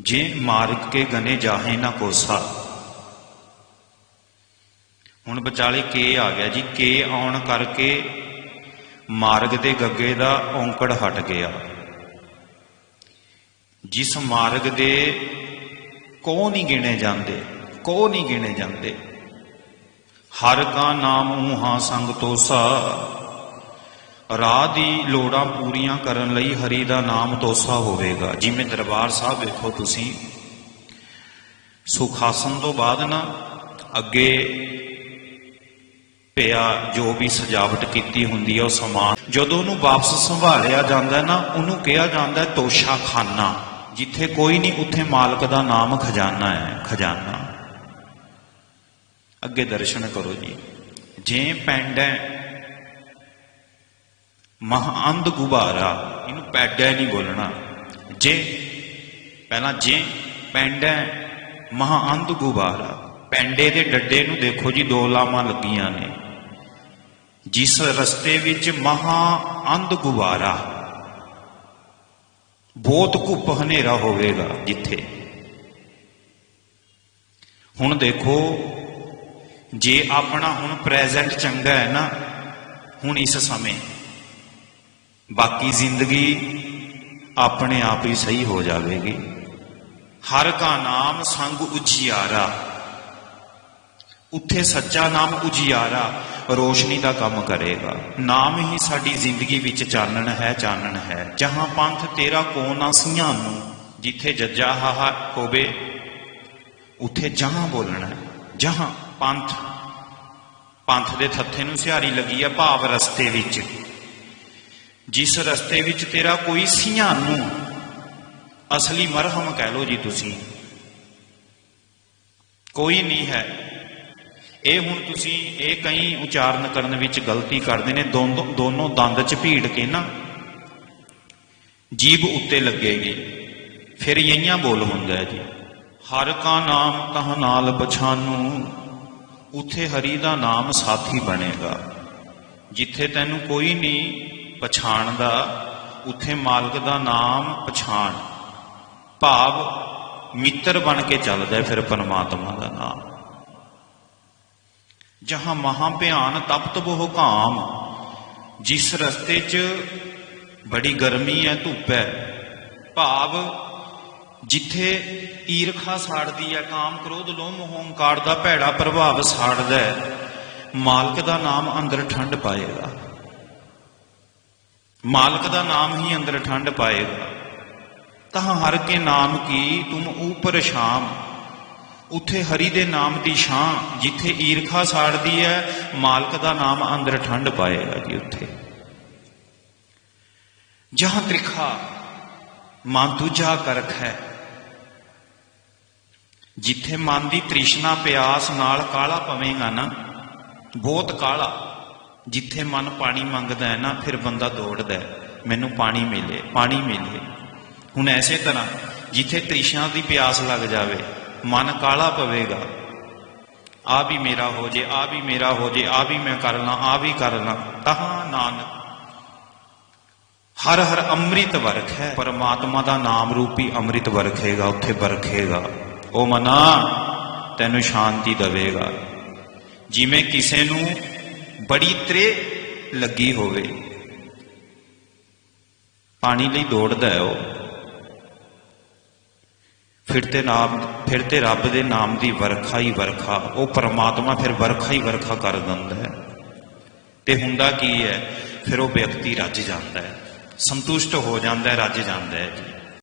ਜੇ ਮਾਰਗ ਕੇ ਗਨੇ ਜਾਹੇ ਨਾ ਕੋਸਾ। ਹੁਣ ਵਿਚਾਲੇ ਕੇ ਆ ਗਿਆ ਜੀ, ਕੇ ਆਉਣ ਕਰਕੇ ਮਾਰਗ ਦੇ ਗੱਗੇ ਦਾ ਔਂਕੜ ਹਟ ਗਿਆ। ਜਿਸ ਮਾਰਗ ਦੇ ਕੋ ਨਹੀਂ ਗਿਣੇ ਜਾਂਦੇ ਕੋ ਨਹੀਂ ਗਿਣੇ ਜਾਂਦੇ। ਹਰ ਕਾ ਨਾਮ ਮੂਹਾ ਸੰਗ ਤੋਸਾ। ਰਾਹ ਦੀ ਲੋੜਾਂ ਪੂਰੀਆਂ ਕਰਨ ਲਈ ਹਰੀ ਦਾ ਨਾਮ ਤੋਸਾ ਹੋਵੇਗਾ। ਜਿਵੇਂ ਦਰਬਾਰ ਸਾਹਿਬ ਵੇਖੋ ਤੁਸੀਂ। ਸੁਖਾਸਨ ਤੋਂ ਬਾਅਦ ਨਾ ਅੱਗੇ ਪਿਆ ਜੋ ਵੀ ਸਜਾਵਟ ਕੀਤੀ ਹੁੰਦੀ ਹੈ ਉਹ ਸਮਾਨ। ਜਦੋਂ ਉਹਨੂੰ ਵਾਪਸ ਸੰਭਾਲਿਆ ਜਾਂਦਾ ਨਾ, ਉਹਨੂੰ ਕਿਹਾ ਜਾਂਦਾ ਹੈ ਤੋਸ਼ਾ ਖਾਨਾ ਜਿੱਥੇ ਕੋਈ ਨਹੀਂ, ਉੱਥੇ ਮਾਲਕ ਦਾ ਨਾਮ ਖਜ਼ਾਨਾ ਹੈ, ਖਜ਼ਾਨਾ। ਅੱਗੇ ਦਰਸ਼ਨ ਕਰੋ ਜੀ। ਜੇ ਪੈਂਡੈ ਮਹਾਂਦ ਗੁਬਾਰਾ, ਇਹਨੂੰ ਪੈਡੈ ਨਹੀਂ ਬੋਲਣਾ। ਜੇ, ਪਹਿਲਾਂ ਜੇ, ਪੈਂਡੈ ਮਹਾਂਦ ਗੁਬਾਰਾ। ਪੈਂਡੇ ਦੇ ਡੱਡੇ ਨੂੰ ਦੇਖੋ ਜੀ, ਦੋ ਲਾਵਾਂ ਲੱਗੀਆਂ ਨੇ। ਜਿਸ ਰਸਤੇ ਵਿੱਚ ਮਹਾ ਅੰਧ ਗੁਬਾਰਾ, ਬਹੁਤ ਘੁੱਪ ਹਨੇਰਾ ਹੋਵੇਗਾ ਜਿੱਥੇ। ਹੁਣ ਦੇਖੋ, ਜੇ ਆਪਣਾ ਹੁਣ ਪ੍ਰੈਜ਼ੈਂਟ ਚੰਗਾ ਹੈ ਨਾ, ਹੁਣ ਇਸ ਸਮੇਂ ਬਾਕੀ ਜ਼ਿੰਦਗੀ ਆਪਣੇ ਆਪ ਹੀ ਸਹੀ ਹੋ ਜਾਵੇਗੀ। ਹਰ ਕਾ ਨਾਮ ਸੰਗ ਉਜਿਆਰਾ, ਉੱਥੇ ਸੱਚਾ ਨਾਮ ਉਜਿਆਰਾ, ਰੋਸ਼ਨੀ ਦਾ ਕੰਮ ਕਰੇਗਾ। ਨਾਮ ਹੀ ਸਾਡੀ ਜ਼ਿੰਦਗੀ ਵਿੱਚ ਚਾਨਣ ਹੈ ਚਾਨਣ ਹੈ। ਜਹਾਂ ਪੰਥ ਤੇਰਾ ਕੋ ਨਾ ਸੀਆਂ ਨੂੰ, ਜਿੱਥੇ ਜੱਜਾ ਹਾਹਾ ਹੋਵੇ, ਉੱਥੇ ਜਹਾਂ ਬੋਲਣਾ ਹੈ। ਜਹਾਂ ਪੰਥ ਪੰਥ ਦੇ ਥੱਥੇ ਨੂੰ ਸਿਹਾਰੀ ਲੱਗੀ ਹੈ ਭਾਵ ਰਸਤੇ ਵਿੱਚ। ਜਿਸ ਰਸਤੇ ਵਿੱਚ ਤੇਰਾ ਕੋਈ ਸੀਆਂ ਨੂੰ, ਅਸਲੀ ਮਰਹਮ ਕਹਿ ਲੋ ਜੀ ਤੁਸੀਂ। ਕੋਈ ਨਹੀਂ ਹੈ। ਇਹ ਹੁਣ ਤੁਸੀਂ ਇਹ ਕਈ ਉਚਾਰਨ ਕਰਨ ਵਿੱਚ ਗਲਤੀ ਕਰਦੇ ਨੇ, ਦੋਨੋਂ ਦੰਦ ਚ ਭੀੜ ਕੇ ਨਾ। ਜੀਭ ਉੱਤੇ ਲੱਗੇਗੀ ਫਿਰ ਯਈਆਂ ਬੋਲ ਹੁੰਦਾ ਹੈ ਜੀ, ਹਰ ਕਾ ਨਾਮ ਤਹ ਨਾਲ ਪਛਾਨੂ, ਉਥੇ ਹਰੀ ਦਾ ਨਾਮ ਸਾਥੀ ਬਣੇਗਾ। ਜਿੱਥੇ ਤੈਨੂੰ ਕੋਈ ਨਹੀਂ ਪਛਾਣਦਾ ਉਥੇ ਮਾਲਕ ਦਾ ਨਾਮ ਪਛਾਣ। ਭਾਵ ਮਿੱਤਰ ਬਣ ਕੇ ਚੱਲਦਾ ਫਿਰ ਪਰਮਾਤਮਾ ਦਾ ਨਾਮ। ਜਹਾਂ ਮਹਾ ਭਿਆਨ ਤਪਤ ਬਹੁ ਕਾਮ, ਜਿਸ ਰਸਤੇ 'ਚ ਬੜੀ ਗਰਮੀ ਹੈ, ਧੁੱਪ ਹੈ, ਭਾਵ ਜਿੱਥੇ ਈਰਖਾ ਸਾੜਦੀ ਹੈ, ਕਾਮ ਕ੍ਰੋਧ ਲੋਭ ਮੋਹ ਹੰਕਾਰ ਦਾ ਭੈੜਾ ਪ੍ਰਭਾਵ ਸਾੜਦਾ ਹੈ, ਮਾਲਕ ਦਾ ਨਾਮ ਅੰਦਰ ਠੰਡ ਪਾਏਗਾ। ਮਾਲਕ ਦਾ ਨਾਮ ਹੀ ਅੰਦਰ ਠੰਡ ਪਾਏਗਾ। ਤਾਂ ਹਰ ਕੇ ਨਾਮ ਕੀ, ਤੁਮ ਉਪਰ ਸ਼ਾਮ। ਉੱਥੇ ਹਰੀ ਦੇ ਨਾਮ ਦੀ ਛਾਂ, ਜਿੱਥੇ ਈਰਖਾ ਸਾੜਦੀ ਹੈ ਮਾਲਕ ਦਾ ਨਾਮ ਅੰਦਰ ਠੰਡ ਪਾਏਗਾ ਜੀ ਉੱਥੇ। ਜਹਾਂ ਤ੍ਰਿਖਾ, ਮਨ ਦੂਜਾ ਕਰਖ ਹੈ। ਜਿੱਥੇ ਮਨ ਦੀ ਤ੍ਰਿਸ਼ਨਾ ਪਿਆਸ ਨਾਲ ਕਾਲਾ ਪਵੇਗਾ ਨਾ, ਬਹੁਤ ਕਾਲਾ। ਜਿੱਥੇ ਮਨ ਪਾਣੀ ਮੰਗਦਾ ਹੈ ਨਾ, ਫਿਰ ਬੰਦਾ ਦੌੜਦਾ ਹੈ। ਮੈਨੂੰ ਪਾਣੀ ਮਿਲੇ ਪਾਣੀ ਮਿਲੇ। ਹੁਣ ਐਸੇ ਤਰ੍ਹਾਂ ਜਿੱਥੇ ਤ੍ਰਿਸ਼ਨਾ ਦੀ ਪਿਆਸ ਲੱਗ ਜਾਵੇ, ਮਨ ਕਾਲਾ ਪਵੇਗਾ। ਆ ਵੀ ਮੇਰਾ ਹੋ ਜੇ, ਆ ਵੀ ਮੇਰਾ ਹੋ ਜੇ, ਆ ਵੀ ਮੈਂ ਕਰ ਲਾਂ, ਆ ਵੀ ਕਰ ਲਾਂ। ਤਹਾਂ ਨਾਨਕ, ਹਰ ਹਰ ਅੰਮ੍ਰਿਤ ਵਰਖ ਹੈ। ਪਰਮਾਤਮਾ ਦਾ ਨਾਮ ਰੂਪੀ ਅੰਮ੍ਰਿਤ ਵਰਖੇਗਾ, ਉੱਥੇ ਵਰਖੇਗਾ। ਉਹ ਮਨਾ, ਤੈਨੂੰ ਸ਼ਾਂਤੀ ਦੇਵੇਗਾ। ਜਿਵੇਂ ਕਿਸੇ ਨੂੰ ਬੜੀ ਤਰੇ ਲੱਗੀ ਹੋਵੇ। ਪਾਣੀ ਲਈ ਦੌੜਦਾ ਹੈ ਉਹ। ਫਿਰ ਤੇ ਨਾਮ, ਫਿਰ ਤੇ ਰੱਬ ਦੇ ਨਾਮ ਦੀ ਵਰਖਾ ਹੀ ਵਰਖਾ। ਉਹ ਪਰਮਾਤਮਾ ਫਿਰ ਵਰਖਾ ਹੀ ਵਰਖਾ ਕਰ ਦਿੰਦਾ ਹੈ। ਤੇ ਹੁੰਦਾ ਕੀ ਹੈ? ਫਿਰ ਉਹ ਵਿਅਕਤੀ ਰੱਜ ਜਾਂਦਾ ਹੈ। ਸੰਤੁਸ਼ਟ ਹੋ ਜਾਂਦਾ ਹੈ, ਰੱਜ ਜਾਂਦਾ ਹੈ ਜੀ।